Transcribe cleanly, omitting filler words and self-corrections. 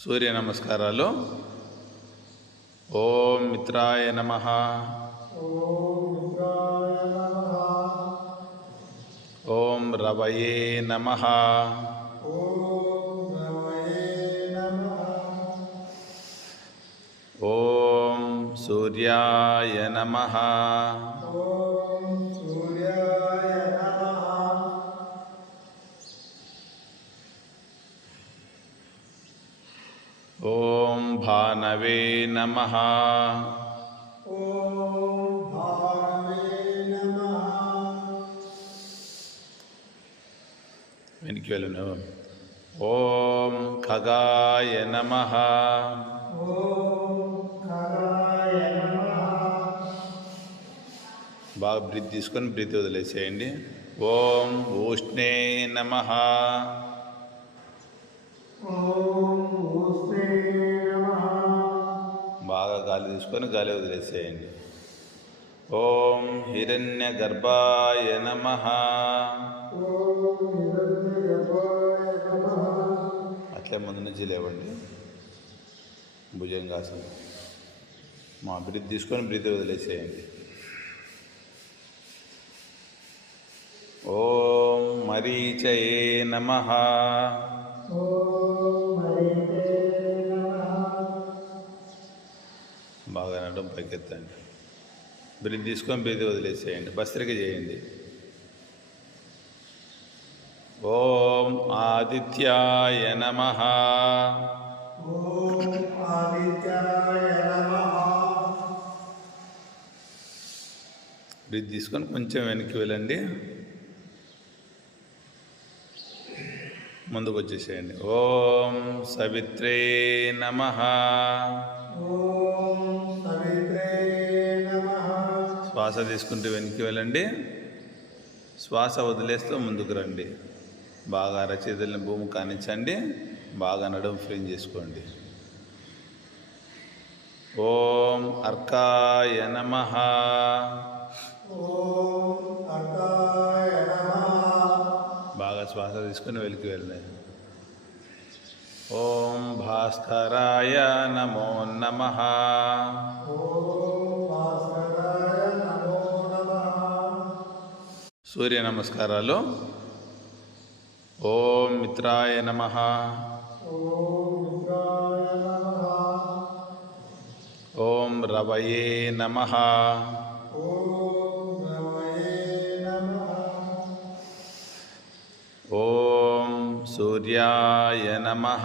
సూర్య నమస్కారాలు. ఓం మిత్రాయ నమః. ఓం రవయే నమః. ఓం సూర్యాయ నమః. ఓం భానవే నమః. వెనక్కి వెళ్ళను. ఓం ఖగాయ నమః. బాగా బ్రీత్ తీసుకొని బ్రీత్ వదిలేసేయండి. ఓం ఊష్ణే నమః. బాగా గాలి తీసుకొని గాలి వదిలేసేయండి. ఓం హిరణ్య గర్భాయ నమః. అట్లే ముందు నుంచి లేవండి. భుజంగాసనం. మా బ్రీత్ తీసుకొని బ్రీత్ వదిలేసేయండి. ఓం మరీచయే నమః. బాగా నడం పైకెత్తండి. బ్రీత్ తీసుకొని బ్రీత్ వదిలేసేయండి. భస్త్రిక చేయండి. ఓం ఆదిత్యాయ నమః. బ్రీత్ తీసుకొని కొంచెం వెనక్కి వెళ్ళండి. ముందుకు వచ్చేసేయండి. ఓం సవిత్రే నమః. శ్వాస తీసుకుంటూ వెనక్కి వెళ్ళండి. శ్వాస వదిలేస్తూ ముందుకు రండి. బాగా అరచేతుల్ని భూమి కానించండి. బాగా నడుము ఫ్రీ చేసుకోండి. ఓం అర్కాయ నమః. బాగా శ్వాస తీసుకుని వెలికి వెళ్ళండి. ఓం భాస్కరాయ నమో నమః. సూర్య నమస్కారాలు. ఓం మిత్రాయ నమః. ఓం రవయే నమః. ఓం సూర్యాయ నమః.